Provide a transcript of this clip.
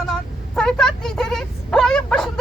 kazanan tarikat lideri bu ayın başındaki